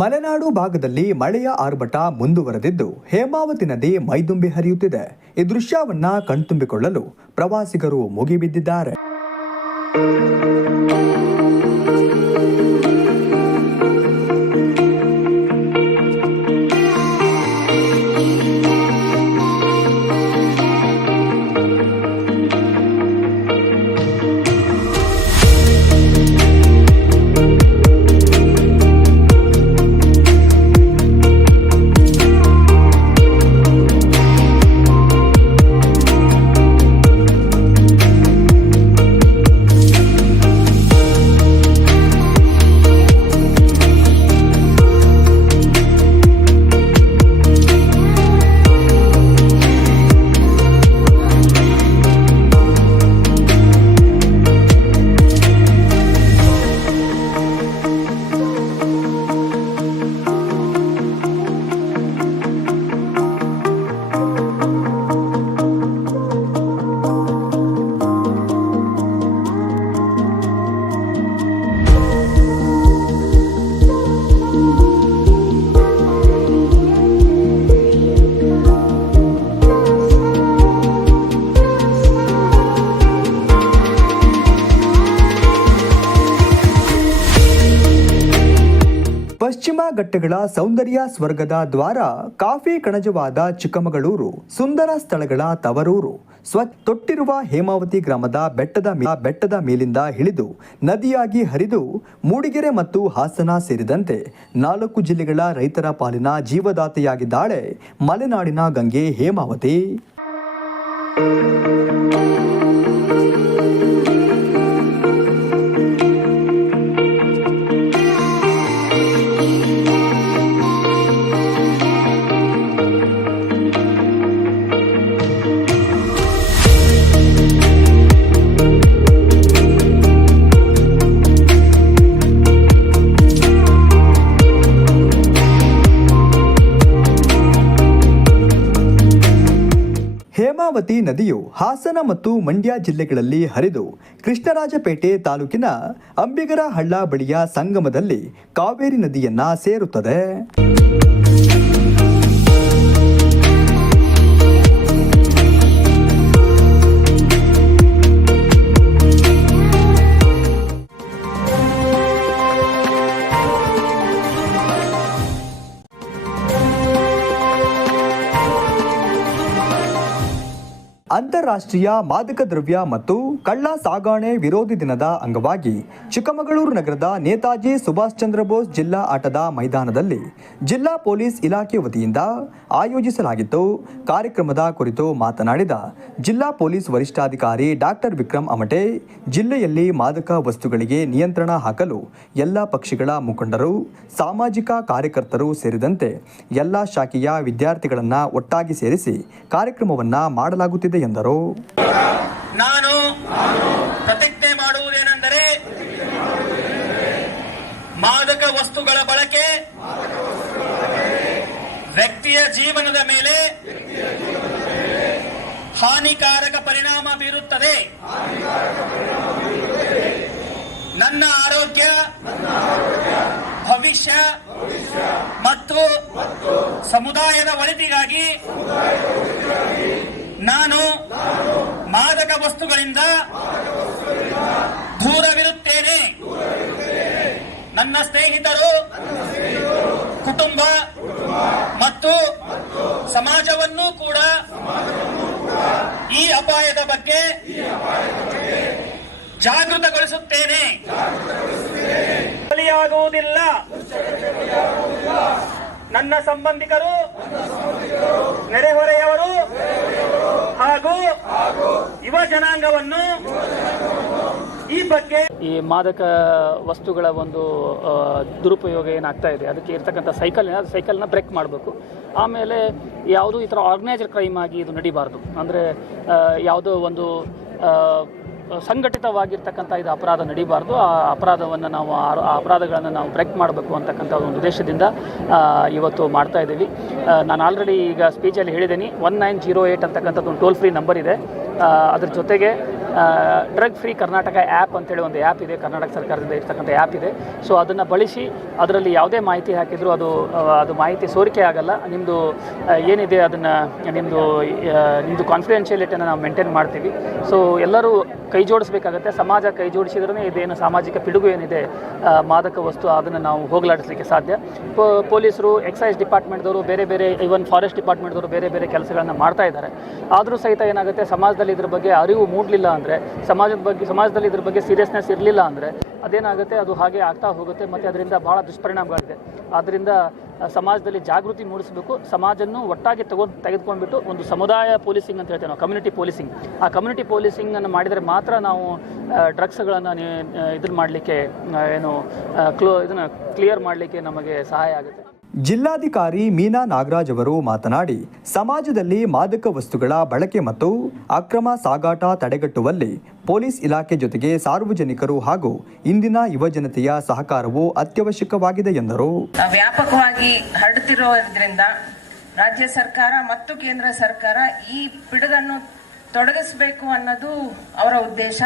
ಮಲೆನಾಡು ಭಾಗದಲ್ಲಿ ಮಳೆಯ ಆರ್ಭಟ ಮುಂದುವರೆದಿದ್ದು ಹೇಮಾವತಿ ನದಿ ಮೈದುಂಬಿ ಹರಿಯುತ್ತಿದೆ. ಈ ದೃಶ್ಯವನ್ನ ಕಣ್ತುಂಬಿಕೊಳ್ಳಲು ಪ್ರವಾಸಿಗರು ಮುಗಿಬಿದ್ದಿದ್ದಾರೆ. ಪಶ್ಚಿಮ ಘಟ್ಟಗಳ ಸೌಂದರ್ಯ ಸ್ವರ್ಗದ ದ್ವಾರ, ಕಾಫಿ ಕಣಜವಾದ ಚಿಕ್ಕಮಗಳೂರು, ಸುಂದರ ಸ್ಥಳಗಳ ತವರೂರು. ಸ್ವ, ತೊಟ್ಟಿರುವ ಹೇಮಾವತಿ ಗ್ರಾಮದ ಬೆಟ್ಟದ ಬೆಟ್ಟದ ಮೇಲಿಂದ ಇಳಿದು, ನದಿಯಾಗಿ ಹರಿದು, ಮೂಡಿಗೆರೆ ಮತ್ತು ಹಾಸನ ಸೇರಿದಂತೆ ನಾಲ್ಕು ಜಿಲ್ಲೆಗಳ ರೈತರ ಪಾಲಿನ ಜೀವದಾತೆಯಾಗಿದ್ದಾಳೆ ಮಲೆನಾಡಿನ ಗಂಗೆ ಹೇಮಾವತಿ. ಹೇಮಾವತಿ ನದಿಯು ಹಾಸನ ಮತ್ತು ಮಂಡ್ಯ ಜಿಲ್ಲೆಗಳಲ್ಲಿ ಹರಿದು ಕೃಷ್ಣರಾಜಪೇಟೆ ತಾಲೂಕಿನ ಅಂಬಿಗರ ಹಳ್ಳ ಬಳಿಯ ಸಂಗಮದಲ್ಲಿ ಕಾವೇರಿ ನದಿಯನ್ನ ಸೇರುತ್ತದೆ. ಅಂತಾರಾಷ್ಟ್ರೀಯ ಮಾದಕ ದ್ರವ್ಯ ಮತ್ತು ಕಳ್ಳ ಸಾಗಾಣೆ ವಿರೋಧಿ ದಿನದ ಅಂಗವಾಗಿ ಚಿಕ್ಕಮಗಳೂರು ನಗರದ ನೇತಾಜಿ ಸುಭಾಷ್ ಚಂದ್ರ ಬೋಸ್ ಜಿಲ್ಲಾ ಆಟದ ಮೈದಾನದಲ್ಲಿ ಜಿಲ್ಲಾ ಪೊಲೀಸ್ ಇಲಾಖೆ ವತಿಯಿಂದ ಆಯೋಜಿಸಲಾಗಿತ್ತು. ಕಾರ್ಯಕ್ರಮದ ಕುರಿತು ಮಾತನಾಡಿದ ಜಿಲ್ಲಾ ಪೊಲೀಸ್ ವರಿಷ್ಠಾಧಿಕಾರಿ ಡಾಕ್ಟರ್ ವಿಕ್ರಮ್ ಅಮಟೆ, ಜಿಲ್ಲೆಯಲ್ಲಿ ಮಾದಕ ವಸ್ತುಗಳಿಗೆ ನಿಯಂತ್ರಣ ಹಾಕಲು ಎಲ್ಲ ಪಕ್ಷಗಳ ಮುಖಂಡರು, ಸಾಮಾಜಿಕ ಕಾರ್ಯಕರ್ತರು ಸೇರಿದಂತೆ ಎಲ್ಲ ಶಾಖೆಯ ವಿದ್ಯಾರ್ಥಿಗಳನ್ನ ಒಟ್ಟಾಗಿ ಸೇರಿಸಿ ಕಾರ್ಯಕ್ರಮವನ್ನ ಮಾಡಲಾಗುತ್ತಿದೆ ಎಂದರು. ನಾನು ಪ್ರತಿಜ್ಞೆ ಮಾಡುವುದೇನೆಂದರೆ ಮಾದಕ ವಸ್ತುಗಳ ಬಳಕೆ, ವ್ಯಕ್ತಿಯ ಜೀವನದ ಮೇಲೆ ಹಾನಿಕಾರಕ ಪರಿಣಾಮ ಬೀರುತ್ತದೆ. ನನ್ನ ಆರೋಗ್ಯ, ಭವಿಷ್ಯ ಮತ್ತು ಸಮುದಾಯದ ಒಳಿತಿಗಾಗಿ ನಾನು ಮಾದಕ ವಸ್ತುಗಳಿಂದ ದೂರವಿರುತ್ತೇನೆ. ನನ್ನ ಸ್ನೇಹಿತರು, ಕುಟುಂಬ ಮತ್ತು ಸಮಾಜವನ್ನೂ ಕೂಡ ಈ ಅಪಾಯದ ಬಗ್ಗೆ ಜಾಗೃತಗೊಳಿಸುತ್ತೇನೆ. ಬಲಿಯಾಗುವುದಿಲ್ಲ ನನ್ನ ಸಂಬಂಧಿಕರು ನೆರೆಹೊರೆಯವರು ಹಾಗೂ ಯುವ ಜನಾಂಗವನ್ನು ಈ ಬಗ್ಗೆ ಈ ಮಾದಕ ವಸ್ತುಗಳ ಒಂದು ದುರುಪಯೋಗ ಏನಾಗ್ತಾ ಇದೆ? ಅದಕ್ಕೆ ಇರ್ತಕ್ಕಂಥ ಸೈಕಲ್ ಸೈಕಲ್ನ ಬ್ರೇಕ್ ಮಾಡಬೇಕು. ಆಮೇಲೆ ಯಾವುದೂ ಈ ಥರ ಆರ್ಗನೈಸ್ಡ್ ಕ್ರೈಮ್ ಆಗಿ ಇದು ನಡಿಬಾರ್ದು. ಅಂದರೆ ಯಾವುದೋ ಒಂದು ಸಂಘಟಿತವಾಗಿರ್ತಕ್ಕಂಥ ಇದು ಅಪರಾಧ ನಡೀಬಾರ್ದು. ಆ ಅಪರಾಧವನ್ನು ನಾವು ಆ- ಅಪರಾಧಗಳನ್ನು ನಾವು ಬ್ರೇಕ್ ಮಾಡಬೇಕು ಅಂತಕ್ಕಂಥ ಒಂದು ಉದ್ದೇಶದಿಂದ ಇವತ್ತು ಮಾಡ್ತಾ ಇದ್ದೀವಿ. ನಾನು ಆಲ್ರೆಡಿ ಈಗ ಸ್ಪೀಚಲ್ಲಿ ಹೇಳಿದ್ದೀನಿ. ಒನ್ ನೈನ್ ಜೀರೋ ಏಯ್ಟ್ ಅಂತಕ್ಕಂಥದ್ದು ಒಂದು ಟೋಲ್ ಫ್ರೀ ನಂಬರ್ ಇದೆ. ಅದ್ರ ಜೊತೆಗೆ ಡ್ರಗ್ ಫ್ರೀ ಕರ್ನಾಟಕ ಆ್ಯಪ್ ಅಂತೇಳಿ ಒಂದು ಆ್ಯಪ್ ಇದೆ. ಕರ್ನಾಟಕ ಸರ್ಕಾರದಿಂದ ಇರ್ತಕ್ಕಂಥ ಆ್ಯಪ್ ಇದೆ. ಸೊ ಅದನ್ನು ಬಳಸಿ ಅದರಲ್ಲಿ ಯಾವುದೇ ಮಾಹಿತಿ ಹಾಕಿದರೂ ಅದು ಅದು ಮಾಹಿತಿ ಸೋರಿಕೆ ಆಗಲ್ಲ. ನಿಮ್ಮದು ಏನಿದೆ ಅದನ್ನು ನಿಮ್ಮದು ನಿಮ್ಮದು ಕಾನ್ಫಿಡೆನ್ಷಿಯಲಿಟಿಯನ್ನು ನಾವು ಮೇಂಟೈನ್ ಮಾಡ್ತೀವಿ. ಸೊ ಎಲ್ಲರೂ ಕೈ ಜೋಡಿಸ್ಬೇಕಾಗತ್ತೆ. ಸಮಾಜ ಕೈ ಜೋಡಿಸಿದ್ರೇ ಇದೇನು ಸಾಮಾಜಿಕ ಪಿಡುಗು ಏನಿದೆ ಮಾದಕ ವಸ್ತು ಅದನ್ನು ನಾವು ಹೋಗಲಾಡಿಸಲಿಕ್ಕೆ ಸಾಧ್ಯ. ಪೊಲೀಸರು ಎಕ್ಸೈಸ್ ಡಿಪಾರ್ಟ್ಮೆಂಟ್ದವರು ಬೇರೆ ಬೇರೆ ಈವನ್ ಫಾರೆಸ್ಟ್ ಡಿಪಾರ್ಟ್ಮೆಂಟ್ದವರು ಬೇರೆ ಬೇರೆ ಕೆಲಸಗಳನ್ನು ಮಾಡ್ತಾ ಇದ್ದಾರೆ. ಆದರೂ ಸಹಿತ ಏನಾಗುತ್ತೆ, ಸಮಾಜದಲ್ಲಿ ಇದ್ರ ಬಗ್ಗೆ ಅರಿವು ಮೂಡಲಿಲ್ಲ ಅಂದರೆ ಸಮಾಜದ ಬಗ್ಗೆ, ಸಮಾಜದಲ್ಲಿ ಇದ್ರ ಬಗ್ಗೆ ಸೀರಿಯಸ್ನೆಸ್ ಇರಲಿಲ್ಲ ಅಂದರೆ ಅದೇನಾಗುತ್ತೆ, ಅದು ಹಾಗೆ ಆಗ್ತಾ ಹೋಗುತ್ತೆ ಮತ್ತು ಅದರಿಂದ ಭಾಳ ದುಷ್ಪರಿಣಾಮಗಳಿದೆ. ಆದ್ದರಿಂದ ಸಮಾಜದಲ್ಲಿ ಜಾಗೃತಿ ಮೂಡಿಸಬೇಕು, ಸಮಾಜನ್ನು ಒಟ್ಟಾಗಿ ತಗೊಂಡು, ತೆಗೆದುಕೊಂಡ್ಬಿಟ್ಟು ಒಂದು ಸಮುದಾಯ ಪೊಲೀಸಿಂಗ್ ಅಂತ ಹೇಳ್ತೇವೆ ನಾವು ಕಮ್ಯುನಿಟಿ ಪೊಲೀಸಿಂಗ್ ಆ ಕಮ್ಯುನಿಟಿ ಪೊಲೀಸಿಂಗನ್ನು ಮಾಡಿದರೆ ಮಾತ್ರ ನಾವು ಡ್ರಗ್ಸ್ಗಳನ್ನು ಇದನ್ನು ಮಾಡಲಿಕ್ಕೆ ಏನು ಕ್ಲೋ ಇದನ್ನು ಕ್ಲಿಯರ್ ಮಾಡಲಿಕ್ಕೆ ನಮಗೆ ಸಹಾಯ ಆಗುತ್ತೆ. ಜಿಲ್ಲಾಧಿಕಾರಿ ಮೀನಾ ನಾಗರಾಜ್ ಅವರು ಮಾತನಾಡಿ, ಸಮಾಜದಲ್ಲಿ ಮಾದಕ ವಸ್ತುಗಳ ಬಳಕೆ ಮತ್ತು ಅಕ್ರಮ ಸಾಗಾಟ ತಡೆಗಟ್ಟುವಲ್ಲಿ ಪೊಲೀಸ್ ಇಲಾಖೆ ಜೊತೆಗೆ ಸಾರ್ವಜನಿಕರು ಹಾಗೂ ಇಂದಿನ ಯುವಜನತೆಯ ಸಹಕಾರವು ಅತ್ಯವಶ್ಯಕವಾಗಿದೆ ಎಂದರು. ವ್ಯಾಪಕವಾಗಿ ಹರಡುತ್ತಿರುವುದರಿಂದ ರಾಜ್ಯ ಸರ್ಕಾರ ಮತ್ತು ಕೇಂದ್ರ ಸರ್ಕಾರ ಈ ಪಿಡುಗನ್ನು ತೊಡಗಿಸಬೇಕು ಅನ್ನೋದು ಅವರ ಉದ್ದೇಶ.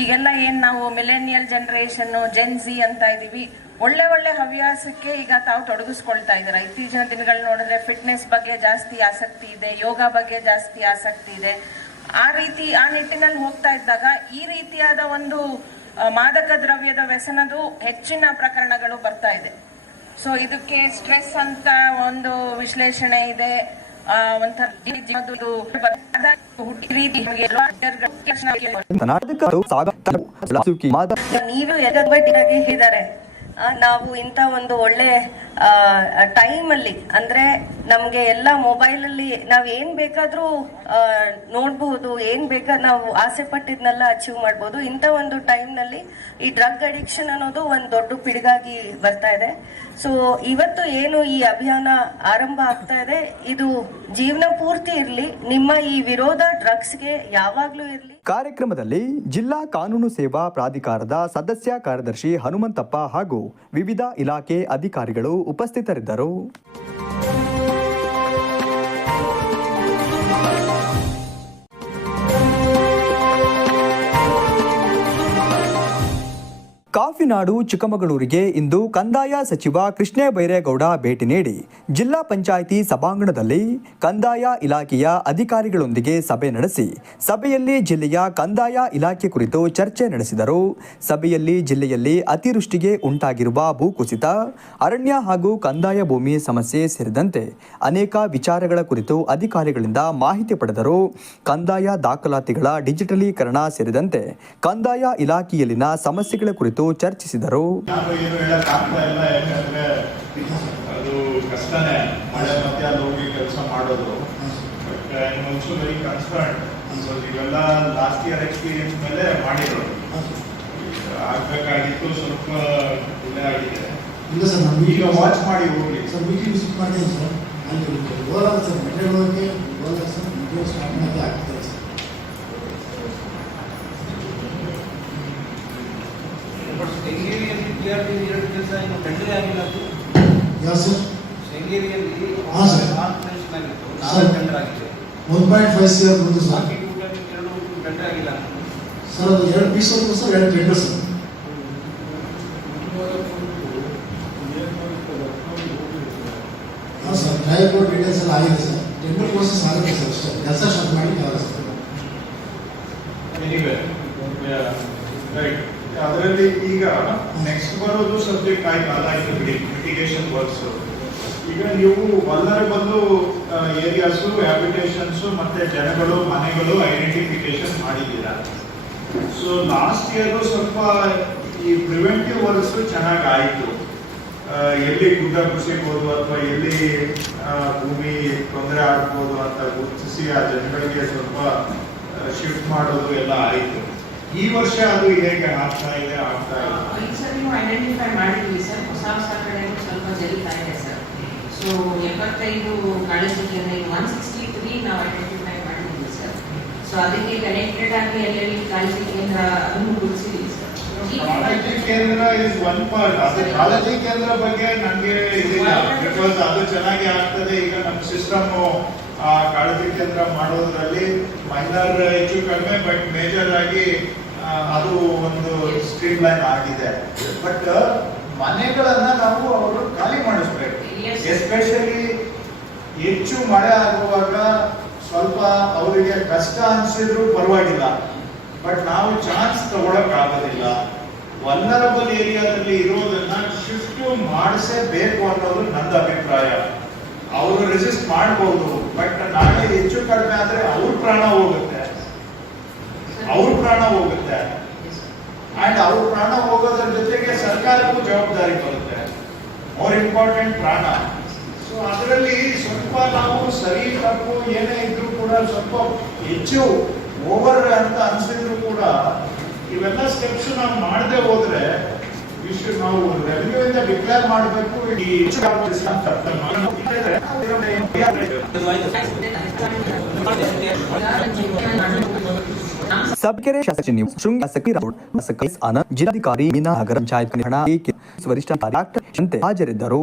ಈಗೆಲ್ಲ ಏನ್ ನಾವು ಮಿಲೇನಿಯಲ್ ಜನರೇಷನ್ ಜೆನ್ಸಿ ಅಂತ ಇದೀವಿ ಒಳ್ಳೆ ಒಳ್ಳೆ ಹವ್ಯಾಸಕ್ಕೆ ಈಗ ತಾವು ತೊಡಗಿಸ್ಕೊಳ್ತಾ ಇದ್ದಾರೆ? ಇತ್ತೀಚಿನ ದಿನಗಳು ನೋಡಿದ್ರೆ ಫಿಟ್ನೆಸ್ ಬಗ್ಗೆ ಜಾಸ್ತಿ ಆಸಕ್ತಿ ಇದೆ ಯೋಗ ಬಗ್ಗೆ ಜಾಸ್ತಿ ಆಸಕ್ತಿ ಇದೆ. ಆ ರೀತಿ ಆ ನಿಟ್ಟಿನಲ್ಲಿ ಹೋಗ್ತಾ ಇದ್ದಾಗ ಈ ರೀತಿಯಾದ ಒಂದು ಮಾದಕ ದ್ರವ್ಯದ ವ್ಯಸನದು ಹೆಚ್ಚಿನ ಪ್ರಕರಣಗಳು ಬರ್ತಾ ಇದೆ. ಸೊ ಇದಕ್ಕೆ ಸ್ಟ್ರೆಸ್ ಅಂತ ಒಂದು ವಿಶ್ಲೇಷಣೆ ಇದೆ. ಆ, ಒಂಥರ ಜೀವನದ್ದು ಹುಟ್ಟಿ ನೀವು ಇಂಥ ಒಂದು ಒಳ್ಳೆ ಟೈಮ್ ಅಲ್ಲಿ ಅಂದ್ರೆ ನಮ್ಗೆ ಎಲ್ಲ ಮೊಬೈಲ್ ಅಲ್ಲಿ ನಾವ್ ಏನ್ ಬೇಕಾದ್ರೂ ನೋಡಬಹುದು ಏನ್ ಬೇಕಾದ್ ನಾವು ಆಸೆ ಪಟ್ಟಿದ್ನೆಲ್ಲ ಅಚೀವ್ ಮಾಡ್ಬೋದು. ಇಂಥ ಒಂದು ಟೈಮ್ನಲ್ಲಿ ಈ ಡ್ರಗ್ ಅಡಿಕ್ಷನ್ ಅನ್ನೋದು ಒಂದು ದೊಡ್ಡ ಪಿಡುಗಾಗಿ ಬರ್ತಾ ಇದೆ. ಸೊ ಇವತ್ತು ಏನು ಈ ಅಭಿಯಾನ ಆರಂಭ ಆಗ್ತಾ ಇದೆ, ಇದು ಜೀವನ ಪೂರ್ತಿ ಇರ್ಲಿ, ನಿಮ್ಮ ಈ ವಿರೋಧ ಡ್ರಗ್ಸ್ಗೆ ಯಾವಾಗ್ಲೂ ಇರ್ಲಿ. ಕಾರ್ಯಕ್ರಮದಲ್ಲಿ ಜಿಲ್ಲಾ ಕಾನೂನು ಸೇವಾ ಪ್ರಾಧಿಕಾರದ ಸದಸ್ಯ ಕಾರ್ಯದರ್ಶಿ ಹನುಮಂತಪ್ಪ ಹಾಗೂ ವಿವಿಧ ಇಲಾಖೆ ಅಧಿಕಾರಿಗಳು ಉಪಸ್ಥಿತರಿದ್ದರು. ಕಾಫಿನಾಡು, ಚಿಕ್ಕಮಗಳೂರಿಗೆ ಇಂದು ಕಂದಾಯ ಸಚಿವ ಕೃಷ್ಣ ಬೈರೇಗೌಡ ಭೇಟಿ ನೀಡಿ ಜಿಲ್ಲಾ ಪಂಚಾಯಿತಿ ಸಭಾಂಗಣದಲ್ಲಿ ಕಂದಾಯ ಇಲಾಖೆಯ ಅಧಿಕಾರಿಗಳೊಂದಿಗೆ ಸಭೆ ನಡೆಸಿ ಸಭೆಯಲ್ಲಿ ಜಿಲ್ಲೆಯ ಕಂದಾಯ ಇಲಾಖೆ ಕುರಿತು ಚರ್ಚೆ ನಡೆಸಿದರು. ಸಭೆಯಲ್ಲಿ ಜಿಲ್ಲೆಯಲ್ಲಿ ಅತಿವೃಷ್ಟಿಗೆ ಉಂಟಾಗಿರುವ ಭೂಕುಸಿತ, ಅರಣ್ಯ ಹಾಗೂ ಕಂದಾಯ ಭೂಮಿ ಸಮಸ್ಯೆ ಸೇರಿದಂತೆ ಅನೇಕ ವಿಚಾರಗಳ ಕುರಿತು ಅಧಿಕಾರಿಗಳಿಂದ ಮಾಹಿತಿ ಪಡೆದರು. ಕಂದಾಯ ದಾಖಲಾತಿಗಳ ಡಿಜಿಟಲೀಕರಣ ಸೇರಿದಂತೆ ಕಂದಾಯ ಇಲಾಖೆಯಲ್ಲಿನ ಸಮಸ್ಯೆಗಳ ಕುರಿತು ಚರ್ಚಿಸಿದರು. ಆಗ್ಬೇಕಾಗಿತ್ತು ಸ್ವಲ್ಪ ಆಗಿದೆ. ಇಲ್ಲ ಸರ್ ನಾನು ಈಗ ವಾಚ್ ಮಾಡಿ ಹೋಗ್ಲಿ. ಸರ್ ವೀಕ್ಲಿ ವಿಸಿಟ್ ಮಾಡಿದ್ದೀನಿ ಸರ್. ಆಯ್ತು ಓವರಾಲ್ ಸರ್. ಮೆಟೀರಿಯಲ್ ಹೋಗಿ ಓವರಾಲ್ ಸರ್. ಮೆಟೀರಿಯಲ್ ಸ್ಟಾರ್ಟ್ ಮಾಡಿ ಆಗ್ತದೆ ಸರ್ ಬಟ್ ಎರಡು ಇನ್ನು ಆಗಿಲ್ಲ ಅದು. ಯಾವ ಸರ್? ಶೃಂಗೇರಿಯಲ್ಲಿ ಹಾ, ಸರ್. ಟೆನ್ಷನ್ ಆಗಿತ್ತು ನಾಲ್ಕು ಟೆಂಡರ್ ಆಗಿದೆ one point five C R ಬಂತು ಸರ್. ಬಾಕಿ ಎರಡು ಟೆಂಡರ್ ಆಗಿಲ್ಲ ಸರ್ ಅದು ಎರಡು ಪೀಸ್ ಬಂತು ಸರ್ ಎರಡು ಟೆಂಡರ್ ಸರ್. ಹಾಂ ಸರ್ ಟ್ರಯಲ್ ಕೋಡ್ ಡೀಟೇಲ್ಸ್ ಎಲ್ಲ ಆಗಿದೆ ಸರ್. ಟೆಂಡರ್ ಪ್ರೋಸೆಸ್ ಆಗುತ್ತೆ ಸರ್ ಅಷ್ಟೇ. ಕೆಲಸ ಸ್ಟಾರ್ಟ್ ಮಾಡಿ ಆಗುತ್ತೆ ಸರ್ ಎನಿವೆ ರೈಟ್ ಅದರಲ್ಲಿ ಈಗ ನೆಕ್ಸ್ಟ್ ಬರೋದು ಸಬ್ಜೆಕ್ಟ್ ಆಯ್ತು ಅದಾಯ್ತು ಬಿಡಿ ಮಿಟಿಗೇಷನ್ ವರ್ಕ್ಸ್ ಈಗ ನೀವು ಬಂದು ಏರಿಯಾಸು ಹ್ಯಾಬಿಟೇಷನ್ಸ್ ಮತ್ತೆ ಜನಗಳು, ಮನೆಗಳು ಐಡೆಂಟಿಫಿಕೇಶನ್ ಮಾಡಿದ್ದೀರಾ? ಸೊ ಲಾಸ್ಟ್ ಇಯರ್ ಸ್ವಲ್ಪ ಈ ಪ್ರಿವೆಂಟಿವ್ ವರ್ಕ್ಸ್ ಚೆನ್ನಾಗಿ ಎಲ್ಲಿ ಗುಡ್ಡ ಕುಸಿಬೋದು ಅಥವಾ ಎಲ್ಲಿ ಭೂಮಿ ತೊಂದರೆ ಆಗ್ಬೋದು ಅಂತ ಗುರುತಿಸಿ ಆ ಜನಗಳಿಗೆ ಸ್ವಲ್ಪ ಶಿಫ್ಟ್ ಮಾಡೋದು ಎಲ್ಲ ಆಯಿತು. ಈ ವರ್ಷ ಅದು ಹೇಗೆ ಆಗ್ತಾ ಇದೆ ಆಗ್ತಾ ಇದೆ. ಐಡೆಂಟಿಫೈ ಮಾಡಿದ್ವಿ ಸರ್. ಹೊಸ ಹೊಸ ಕಡೆ ಸ್ವಲ್ಪ ಜರುಗ್ತಾ ಇದೆ ಸರ್. ಸೊ ಎಪ್ಪತ್ತೈದು ಕಾಲೇಜಿಗೆ ಒನ್ ಸಿಕ್ಸ್ಟಿ ತ್ರೀ ನಾವು ಐಡೆಂಟಿಫೈ ಮಾಡಿದ್ವಿ ಸರ್. ಸೊ ಅದಕ್ಕೆ ಕನೆಕ್ಟೆಡ್ ಆಗಿ ಎಲ್ಲೆಲ್ಲಿ ಕಾಳಜಿ ಕೇಂದ್ರ ಅದನ್ನು ಈಗ ಕಾಳಜಿ ಕೇಂದ್ರ ಇಸ್ ಒನ್ ಪಾರ್ಟ್ ಅದು ಕಾಳಜಿ ಕೇಂದ್ರ ಬಗ್ಗೆ ನನಗೆ ಇದಿಲ್ಲ. ಬಿಕಾಸ್ ಅದು ಚೆನ್ನಾಗಿ ಆಗ್ತದೆ. ಈಗ ನಮ್ಮ ಸಿಸ್ಟಮ್ ಆ ಕಾಳಜಿ ಕೇಂದ್ರ ಮಾಡೋದ್ರಲ್ಲಿ ಮೈನರ್ ಹೆಚ್ಚು ಕಡಿಮೆ ಬಟ್ ಮೇಜರ್ ಆಗಿ ಅದು ಒಂದು ಸ್ಟ್ರೀಮ್ ಲೈನ್ ಆಗಿದೆ. ಬಟ್ ಮನೆಗಳನ್ನ ನಾವು ಅವರು ಖಾಲಿ ಮಾಡಿಸ್ಬೇಕು. ಎಸ್ಪೆಷಲಿ ಹೆಚ್ಚು ಮಳೆ ಆಗುವಾಗ ಸ್ವಲ್ಪ ಅವರಿಗೆ ಕಷ್ಟ ಅನ್ಸಿದ್ರು ಪರವಾಗಿಲ್ಲ. ಬಟ್ ನಾವು ಚಾನ್ಸ್ ತಗೊಳಕ್ ಆಗೋದಿಲ್ಲ. ವಲ್ನರಬಲ್ ಏರಿಯಾದಲ್ಲಿ ಇರೋದನ್ನ ಶಿಫ್ಟ್ ಮಾಡಿಸಬೇಕು ಅನ್ನೋದು ನನ್ನ ಅಭಿಪ್ರಾಯ. ಅವರು ರೆಸಿಸ್ಟ್ ಮಾಡಬಹುದು ಬಟ್ ನಾಳೆ ಹೆಚ್ಚು ಕಡಿಮೆ ಆದ್ರೆ ಅವ್ರ ಪ್ರಾಣ ಹೋಗುತ್ತೆ. ಅವ್ರ ಪ್ರಾಣ ಹೋಗುತ್ತೆ. ಅಂಡ್ ಅವ್ರ ಪ್ರಾಣ ಹೋಗೋದ್ರ ಜೊತೆಗೆ ಸರ್ಕಾರಕ್ಕೂ ಜವಾಬ್ದಾರಿ ಬರುತ್ತೆ. ಮೋರ್ ಇಂಪಾರ್ಟೆಂಟ್ ಪ್ರಾಣ. ಸೊ ಅದರಲ್ಲಿ ಸ್ವಲ್ಪ ನಾವು ಸರಿ, ತಪ್ಪು, ಏನೇ ಇದ್ರೂ ಕೂಡ ಸ್ವಲ್ಪ ಹೆಚ್ಚು ಓವರ್ ಅಂತ ಅನ್ಸಿದ್ರು ಕೂಡ ಇವೆಲ್ಲ ಸ್ಟೆಪ್ಸ್ ನಾವು ಮಾಡದೆ ಹೋದ್ರೆ ನಾವು ರೆವೆನ್ಯೂ ಇಂದ ಡಿಕ್ಲೇರ್ ಮಾಡಬೇಕು, ಈ ಸಬ್ಕೆರೆ ಶಾಸಕ ನ್ಯೂಸ್ ಶೃಂಗ ಶಾಸಕಿ ರಾಹುಲ್ ಶಾಸಕ ಎಸ್ ಆನಂದ್, ಜಿಲ್ಲಾಧಿಕಾರಿ ಮೀನಾ ನಗರ ಪಂಚಾಯತ್ ಹಣ ವರಿಷ್ಠ ಡಾಕ್ಟರ್ ಶಂತೆ ಹಾಜರಿದ್ದರು.